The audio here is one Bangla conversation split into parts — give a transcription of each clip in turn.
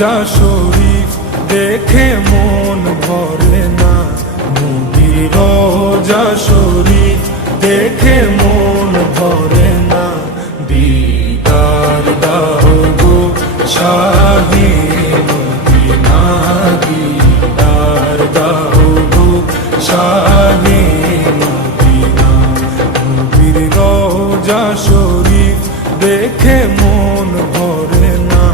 রোজা শরীফ দেখে মন ভরে না, নবীর রোজা শরীফ দেখে মন ভরে না। দিদার দাও গো শাহে মদিনা, দিদার দাও গো শাহে মদিনা। নবীর রোজা শরীফ দেখে মন ভরে না,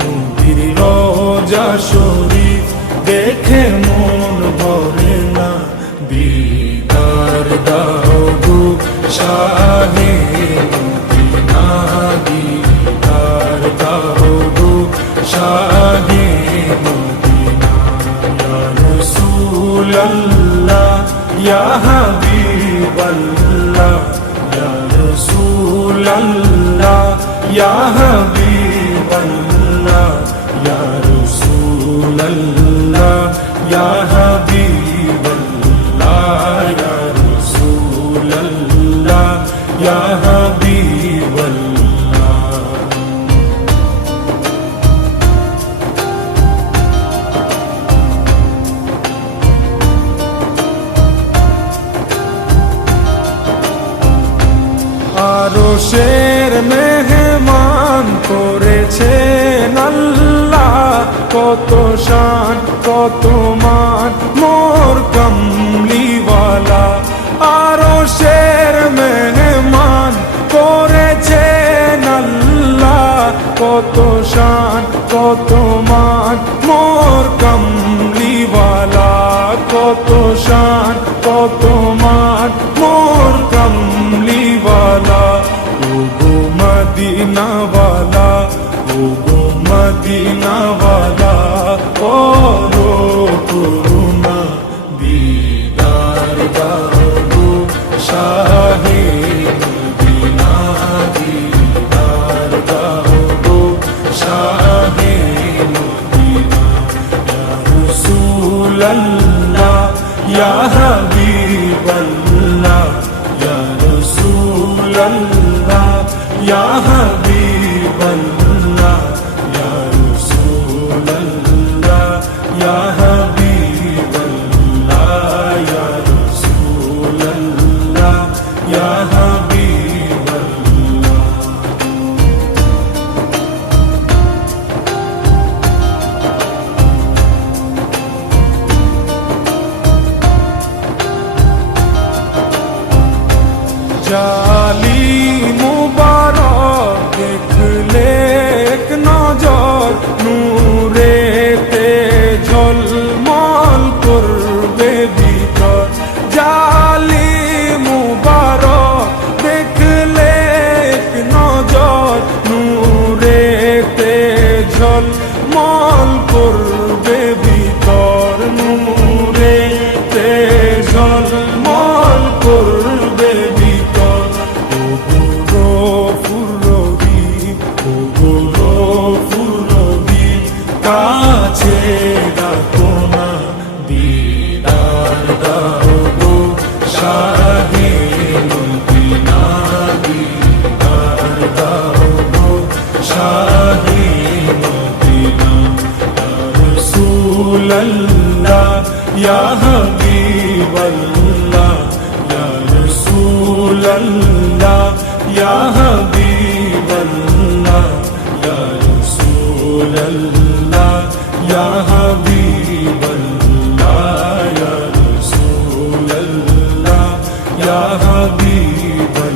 নবীর রোজা শরীফ দেখে মন ভরে না। দিদার দাও গো শাহে মদিনা, দিদার দাও গো শাহে মদিনা। ইয়া রাসূলুল্লাহ ইয়া হাবিবাল্লাহ, ইয়া রাসূলুল্লাহ ইয়া হাবিবাল্লাহ, ইয়া রাসূলুল্লাহ ইয়া হাবিবাল্লাহ, ইয়া রাসূলুল্লাহ ইয়া হাবিবাল্লাহ। আরশের মেহমান করেছেন আল্লাহ, কত শান কত মান মোর কামলিওয়ালা। আরশের মেহমান করেছেন আল্লাহ, কত শান কত মান মোর কামলিওয়ালা, কত শান কত মান মোর কামলিওয়ালা। ও গো মদিনাওয়ালা, ও গো মদিনাওয়ালা, ও রো করুণা। দিদার দাও গো শাহে মদিনা, দিদার দাও গো শাহে মদিনা। ইয়া রাসূলুল্লাহ ইয়া হাবিবাল্লাহ, ইয়া রাসূলুল্লাহ ইয়া হাবিবাল্লাহ, ইয়া রাসূলুল্লাহ ইয়া হাবিবাল্লাহ, ইয়া রাসূলুল্লাহ ইয়া হাবিবাল্লাহ। জালি মুবারক দেখলে এক নজর, নূরেতে ঝলমল করবে ভিতর। জালি মুবারক দেখলে এক নজর, নূরেতে ঝলমল করবে ভিতর, নূরেতে ঝলমল করবে ভিতর। ও গো ফুরবি, ও গো ফুরবি, কাছে ডাকো না। দিদার দাও গো শাহে মদিনা, দিদার দাও গো শাহে মদিনা। ইয়া রাসূলুল্লাহ ইয়া হাবিবাল্লাহ, ইয়া রাসূলুল্লাহ ইয়া হাবিবাল্লাহ, ইয়া রাসূলুল্লাহ ইয়া হাবিবাল্লাহ, ইয়া রাসূলুল্লাহ ইয়া হাবিবাল্লাহ।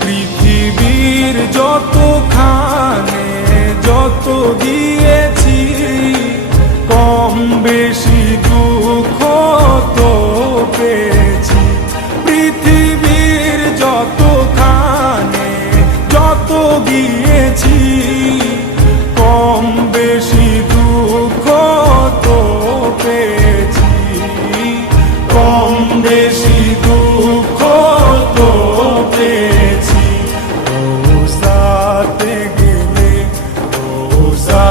পৃথিবীর যতখানে যত দিয়েছি, কম বেশি দুঃখ তো পেয়েছি। পৃথিবীর যতখানে যত দিয়েছি, কম বেশি দুঃখ তো পেয়েছি, কম বেশি দুঃখ তো পেয়েছি। রোজাতে গেলে রোজা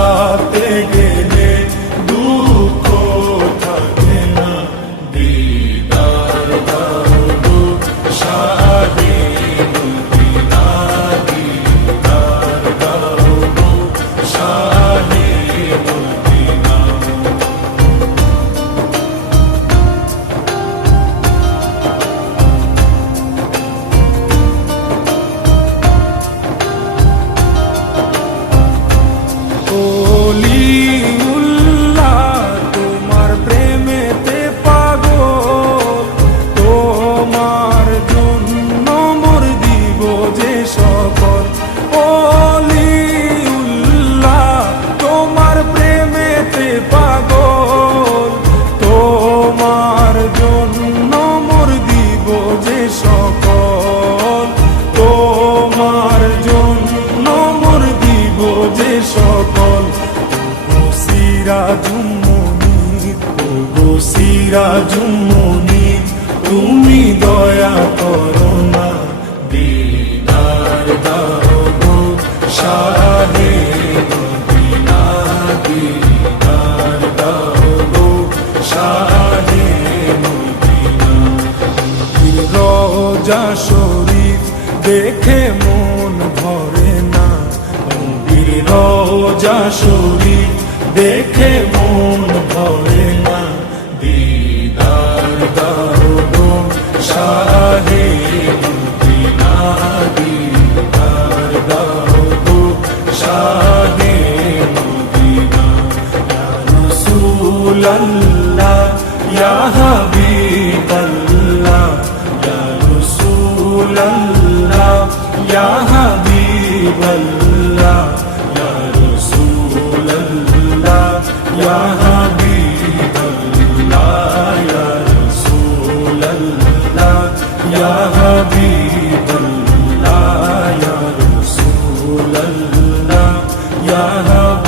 শাহে মদিনা দিদার দাও গো শাহে মদিনা রওজা শরীফ দেখে মন ভরে না নবীর রওজা শরীফ দেখে মন ভরে না দিদার দাও গো শাহে মদিনা দিদার দাও গো শাহে মদিনা ইয়া রাসূলুল্লাহ ইয়া হাবিবাল্লাহ ইয়া রাসূলুল্লাহ ইয়া হাবিবাল্লাহ ইয়া রাসূলুল্লাহ ইয়া হাবিবাল্লাহ ইয়া রাসূলুল্লাহ ইয়া হাবিবাল্লাহ ইয়া রাসূলুল্লাহ ইয়া হাবিবাল্লাহ